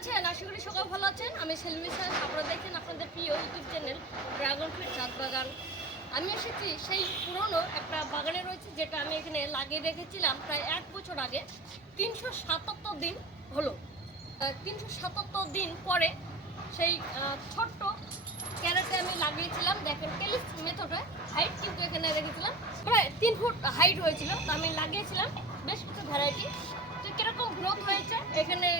আছেন? আশা করি সবাই ভালো আছেন। আমি সেলমি স্যার আপনারা দেখছেন আপনাদের প্রিয় ইউটিউব চ্যানেল ড্রাগন ফ্রুট চাঁদ বাগান। আমি এসেছি সেই পুরনো একটা বাগানে রয়েছে, যেটা আমি এখানে লাগিয়ে রেখেছিলাম প্রায় এক বছর আগে। তিনশো সাতাত্তর দিন হলো। তিনশো সাতাত্তর দিন পরে সেই ছোট্ট ক্যারেটে আমি লাগিয়েছিলাম। দেখেন টেলিস মেথডে হাইট কিন্তু এখানে রেখেছিলাম। প্রায় তিন ফুট হাইট হয়েছিল, তো আমি লাগিয়েছিলাম। বেশ কিছু ভ্যারাইটি। তো কীরকম গ্রোথ হয়েছে? এখানে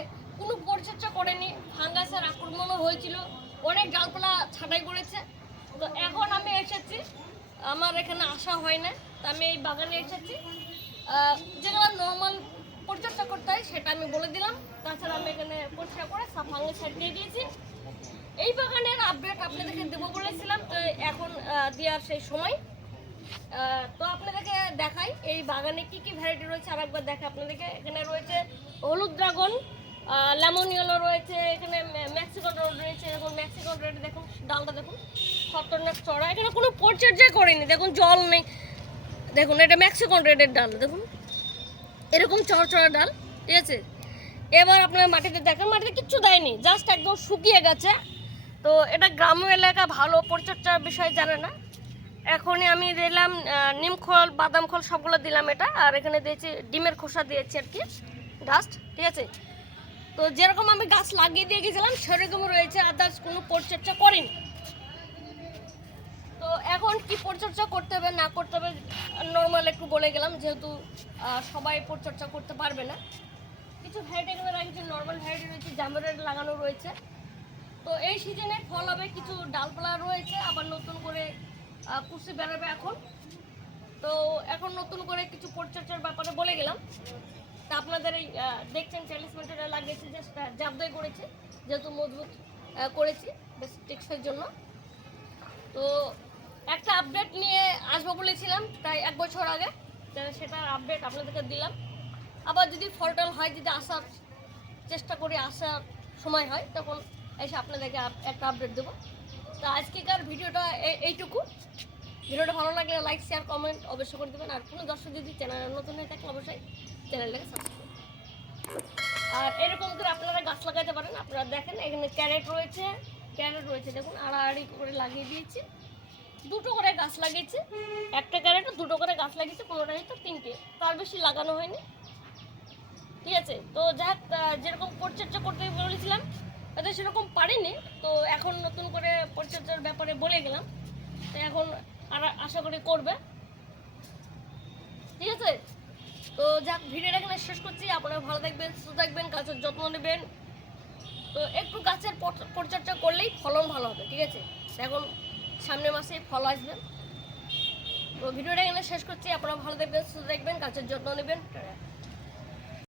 কোনো পরিচর্যা করেনি, ফাঙ্গাসের আক্রমণও হয়েছিল, অনেক ডালপালা ছাঁটাই করেছে। তো এখন আমি এসেছি, আমার এখানে আসা হয় না, তো আমি এই বাগানে এসেছি। যেগুলো নর্মাল পরিচর্যা করতে হয়, সেটা আমি বলে দিলাম। তাছাড়া আমি এখানে পরিষ্কার করে ফাঙ্গাস দিয়ে দিয়েছি। এই বাগানের আপডেট আপনাদেরকে দেবো বলেছিলাম, তো এখন দেওয়ার সেই সময়। তো আপনাদেরকে দেখাই, এই বাগানে কি কি ভ্যারাইটি রয়েছে আর একবার দেখাই আপনাদেরকে। এখানে রয়েছে হলুদ ড্রাগন লেমন রয়েছে এখানে মেক্সিকন রোড রয়েছে এরকম মেক্সিকন রোড দেখুন ডালটা দেখুন খতরনাক চড়া। এখানে কোনো পরিচর্যাই করেনি দেখুন জল নেই। দেখুন এটা মেক্সিকন রেডের ডাল দেখুন। এরকম চড়চড়া ডাল ঠিক আছে? এবার আপনার মাটিতে দেখেন মাটিতে কিচ্ছু দেয়নি জাস্ট একদম শুকিয়ে গেছে। তো এটা গ্রাম্য এলাকা ভালো পরিচর্যার বিষয় জানে না। এখনই আমি দিলাম আহ, নিম খোল বাদাম খোল সবগুলো দিলাম এটা আর এখানে দিয়েছি ডিমের খোসা দিয়েছি আর কি ডাস্ট ঠিক আছে? তো যেরকম আমি গাছ লাগিয়ে দিয়ে গেছিলাম সেরকম রয়েছে আদার্স কোনো পরিচর্যা করিনি। তো এখন কি পরিচর্যা করতে হবে, না করতে হবে নর্মাল একটু বলে গেলাম, যেহেতু সবাই পরিচর্যা করতে পারবে না। কিছু ভ্যারাইটি এগুলো রাখছি নর্মাল ভ্যারাইটি রয়েছে জামের লাগানো রয়েছে। তো এই সিজনে ফল হবে, কিছু ডালপালা রয়েছে, আবার নতুন করে কুশি বেরোবে এখন। তো এখন নতুন করে কিছু পরিচর্যার ব্যাপারে বলে গেলাম। তা আপনাদের এই দেখছেন চাল্লিশ মিনিটে লাগিয়েছি যে জাবদাই করেছি, যেহেতু মজবুত করেছি, বেশ টেক্সের জন্য। তো একটা আপডেট নিয়ে আসব বলেছিলাম, প্রায় এক বছর আগে সেটার আপডেট আপনাদেরকে দিলাম। আবার যদি ফলটল হয়, যদি আসার চেষ্টা করি, আসার সময় হয়, তখন এসে আপনাদেরকে আপ- একটা আপডেট দেবো। তো আজকেকার ভিডিওটা এইটুকু। ভিডিওটা ভালো লাগলে লাইক শেয়ার কমেন্ট অবশ্যই করে দেবেন। আর কোনো দর্শক যদি চ্যানেল নতুন হয়ে থাকে অবশ্যই চ্যানেলটাকে সাবস্ক্রাইব আর এরকম করে আপনারা গাছ লাগাতে পারেন। আপনারা দেখেন, এখানে ক্যারেট রয়েছে। ক্যারেট রয়েছে, দেখুন, আড়াআড়ি করে লাগিয়ে দিয়েছি। দুটো করে গাছ লাগিয়েছি। একটা ক্যারেটে দুটো করে গাছ লাগিয়েছি কোনোটা হয়তো তিনটে। তার বেশি লাগানো হয়নি। ঠিক আছে? তো যাক যেরকম পরিচর্যা করতে বলেছিলাম তাদের সেরকম পারিনি। তো এখন নতুন করে পরিচর্যার ব্যাপারে বলে গেলাম। তো এখন আর আশা করি করবে। ঠিক আছে? তো যাক, ভিডিওটা এখানে শেষ করছি। আপনারা ভালো থাকবেন, সুস্থ থাকবেন, গাছের যত্ন নেবেন। তো একটু গাছের পরিচর্যা করলেই ফলন ভালো হবে, ঠিক আছে? এখন সামনের মাসে ফল আসবে। তো ভিডিওটা এখানে শেষ করছি। আপনারা ভালো থাকবেন, সুস্থ থাকবেন, গাছের যত্ন নেবেন।